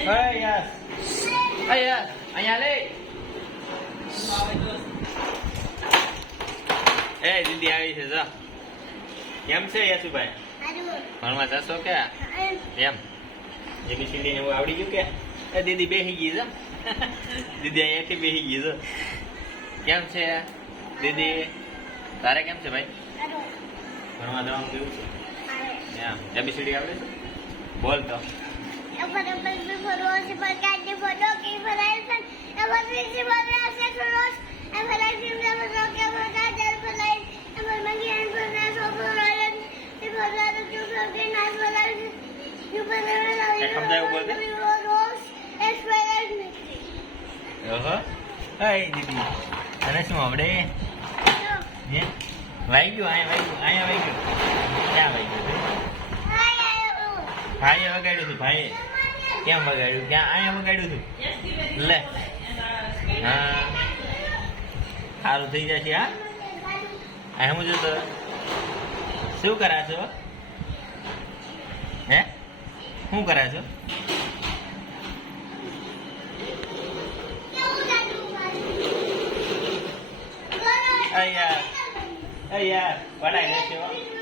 yes અહીંયા લે એ દીદી આવી છે જો કેમ છે યશુભાઈ ભણવા જશો કે એમ એબીસીડી ને એવું આવડી ગયું કે એ દીદી બેસી ગઈ છે દીદી અહીંયાથી બેસી ગઈ છે કેમ છે દીદી તારે કેમ છે ભાઈ ભણવા જવાનું કેવું છે એમ એબીસીડી આવડે છે બોલ તો દીદી તને શું આવડે વાઈ ગયું અહીંયા વાઈ ગયું ક્યાં વાઈ ગયું ભાઈએ વગાડ્યું હતું ભાઈએ કેમ વગાડ્યું ક્યાં અહીંયા વગાડ્યું હતું લે હા સારું થઈ જશે હા આ હું જોતો શું કરા છો હે શું કરા છો યાર પડાઈ જશે